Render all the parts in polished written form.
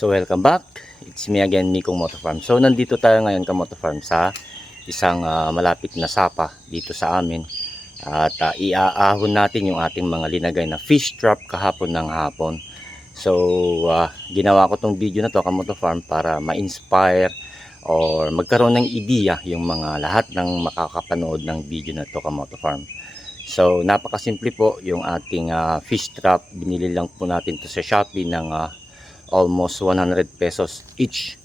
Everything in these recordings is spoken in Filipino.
So welcome back, it's me again, Nikong Moto Farm. So nandito tayo ngayon Kamoto Farm sa isang malapit na sapa dito sa amin. At iaahon natin yung ating mga linagay na fish trap kahapon ng hapon. So ginawa ko tong video na to Kamoto Farm para ma-inspire or magkaroon ng ideya yung mga lahat ng makakapanood ng video na to Kamoto Farm. So napakasimple po yung ating fish trap. Binili lang po natin to sa Shopee ng almost 100 pesos each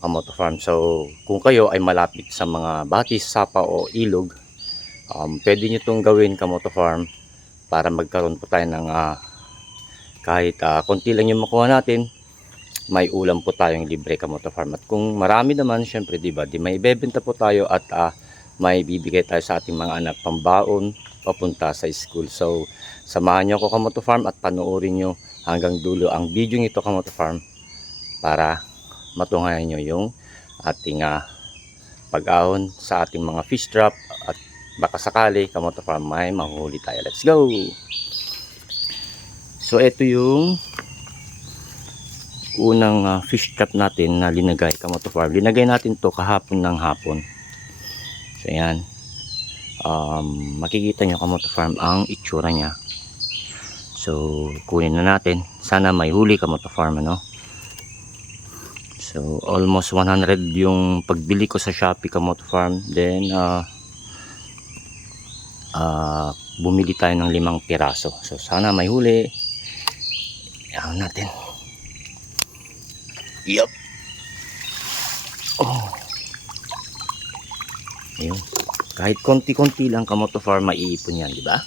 Kamoto Farm. So kung kayo ay malapit sa mga batis, sapa o ilog, pwede nyo itong gawin Kamoto Farm para magkaroon po tayo ng kahit konti lang yung makuha natin, may ulam po tayong libre Kamoto Farm. At kung marami naman, syempre diba, di may ibebenta po tayo at may bibigay tayo sa ating mga anak pambaon papunta sa school. So samahan nyo ako Kamoto Farm at panoorin nyo hanggang dulo ang video nito Kamoto Farm para matunghayan nyo yung ating pag-ahon sa ating mga fish trap at baka sakali Kamoto Farm may mahuhuli tayo. Let's go! So ito yung unang fish trap natin na linagay Kamoto Farm. Linagay natin to kahapon ng hapon. So ayan, makikita nyo Kamoto Farm ang itsura nya. So kunin na natin, sana may huli Kamoto Farm ano. So almost 100 yung pagbili ko sa Shopee Kamoto Farm. Then bumili tayo ng 5 piraso. So sana may huli. Ayan natin. Yup. Oh. Ayun. Kahit konti-konti lang Kamoto Farm maiipon yan, di ba?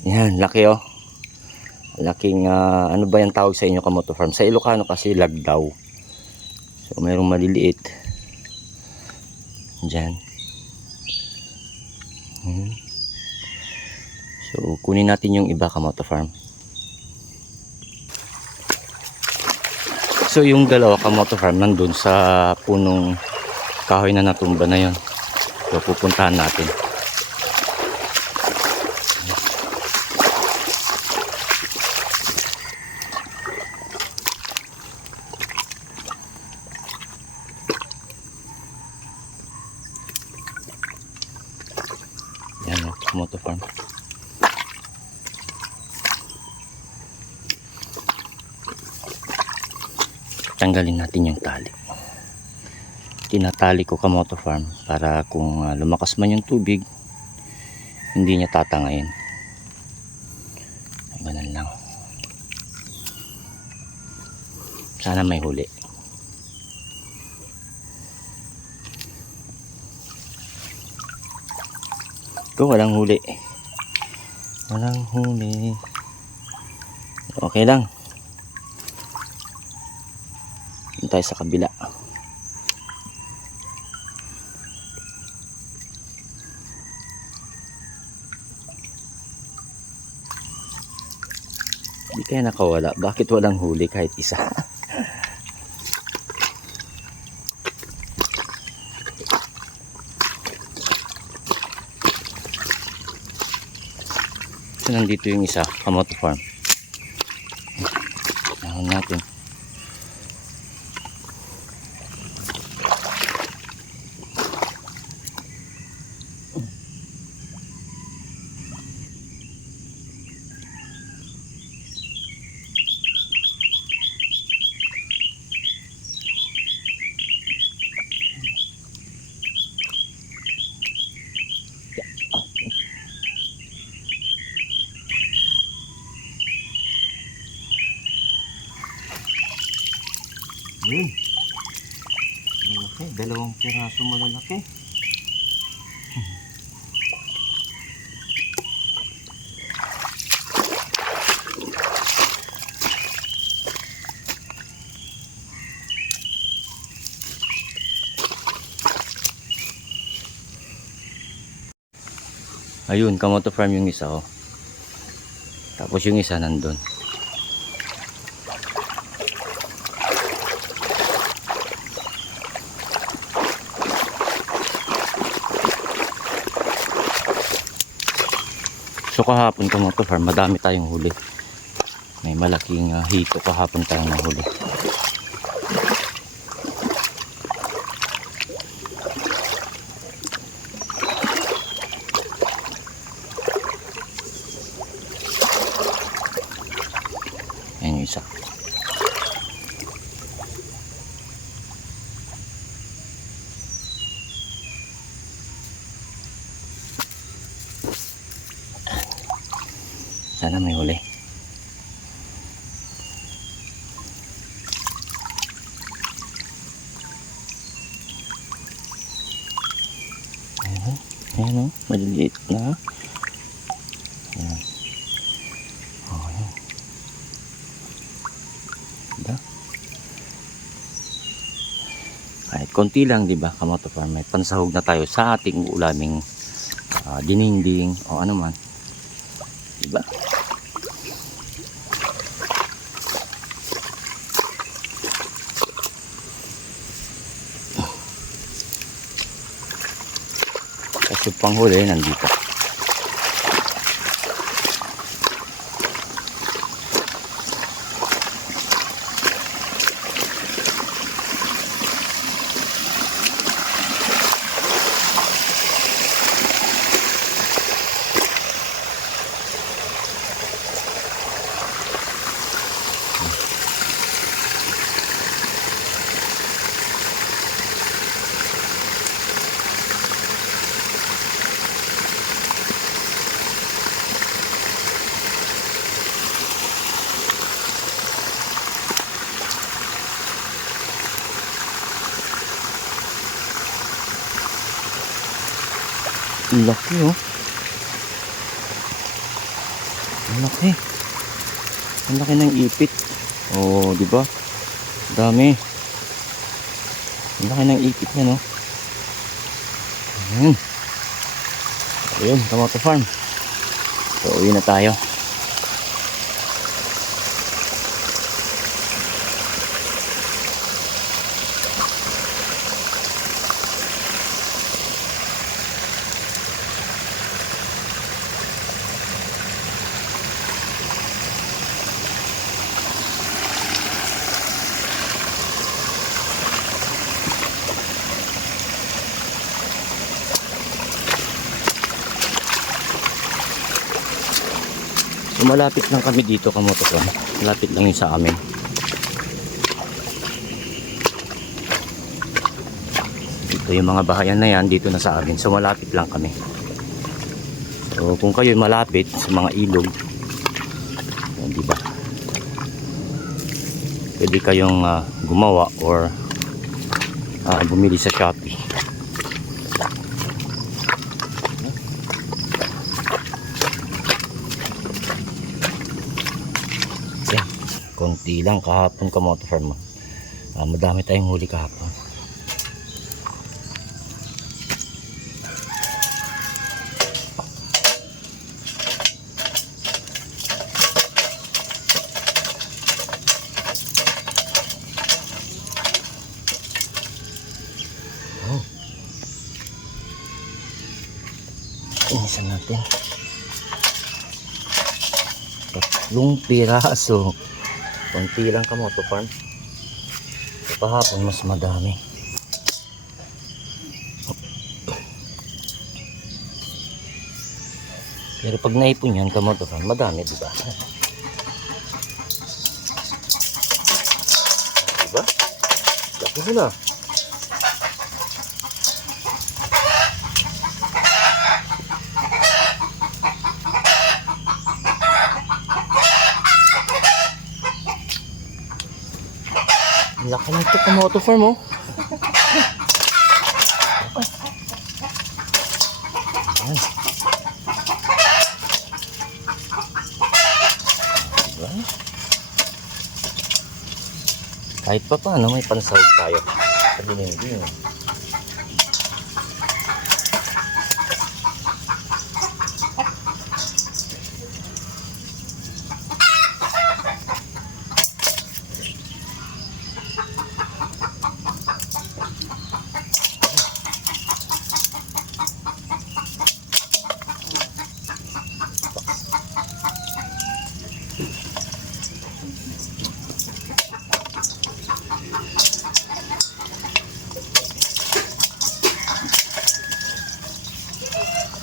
Yan, laki oh. Laking ano ba yung tawag sa inyo Kamoto Farm? Sa Ilocano kasi lagdaw. So mayroong maliliit dyan. So kunin natin yung iba Kamoto Farm. So yung dalawa Kamoto Farm nandun sa punong kahoy na natumba na yun. So pupuntahan natin. Yan o, Kamoto Farm. Tanggalin natin yung tali. Tinatali ko Kamoto Farm para kung lumakas man yung tubig, hindi niya tatangayin. Ganun lang. Sana may huli. Walang huli. Walang huli. Okay lang. Tayo sa kabila. Hindi kaya nakawala. Bakit walang huli kahit isa? So nandito yung isa Kamoto Farm. Ayan natin. Yun. Malaki. 2 piraso malalaki. Ayun, Kamoto Farm yung isa oh. Tapos yung isa nandun. So kahapon ka motor farm, madami tayong huli. May malaking hito kahapon tayong nahuli. Ayan yung isa. Sana may huli. Ayan, ayan o, maliliit na. Ayan. Oh, ayan. Diba? Kahit konti lang, diba, kamoto farm, may pansahog na tayo sa ating ulaming dininding o ano man. Diba? Kasi panghuli nandito. Ang laki oh. Ang laki. Ang laki ng ipit. Oh, di ba? Dami. Ang laki ng ipit niya, no? Ayun. Ayun, kamoto farm. So, uwi na tayo. So, malapit lang kami dito, kamoto farm. Malapit lang yun sa amin. Ito yung mga bahayan na yan, dito na sa amin. So malapit lang kami. So kung kayo malapit sa mga ilog, yan, diba? Pwede kayong gumawa or bumili sa Shopee. Yan, konti lang kahapon kamoto farm. Madami tayong huli kahapon. Inisan natin 3 piraso. Konti lang kamoto farm. So, kahapon mas madami. Pero pag naipon yan kamoto farm, madami, diba? Diba? Laki sila. Laki nito kamoto farm, oh. Ayan. Diba? Kahit pa paano may pansahog tayo sa dininding.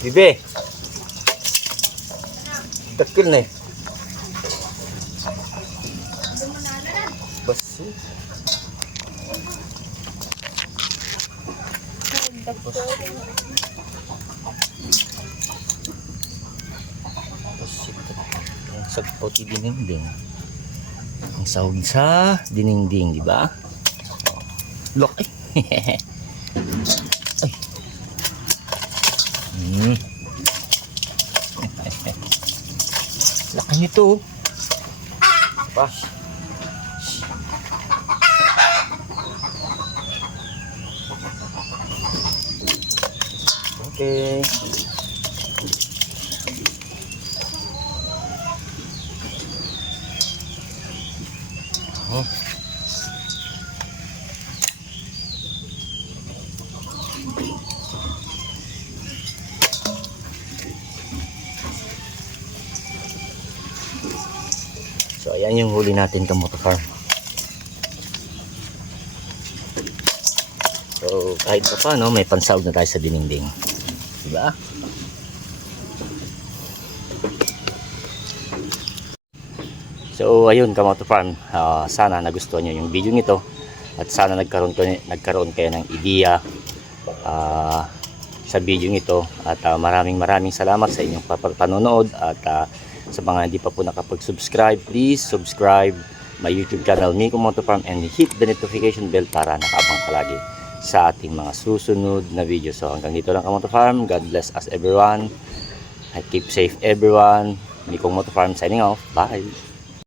Bibe. Dakil na eh. Baso. Basit. Ang sagpo ti dininding. Ang sahog sa dininding, di ba? Lock. Ay. Laki nito. Pa. Okay. Oh. So ayan yung huli natin kamote farm. So kahit pa paano may pansahog na tayo sa dininding. Diba? So ayun kamote farm, sana nagustuhan nyo yung video nito at sana nagkaroon kayo ng ideya sa video nito at maraming salamat sa inyong panonood at sa mga hindi pa po nakapag-subscribe, please subscribe my YouTube channel Miko Moto Farm and hit the notification bell para nakaabang palagi sa ating mga susunod na video. So hanggang dito lang Moto Farm. God bless us everyone. I keep safe everyone. Miko Moto Farm signing off. Bye.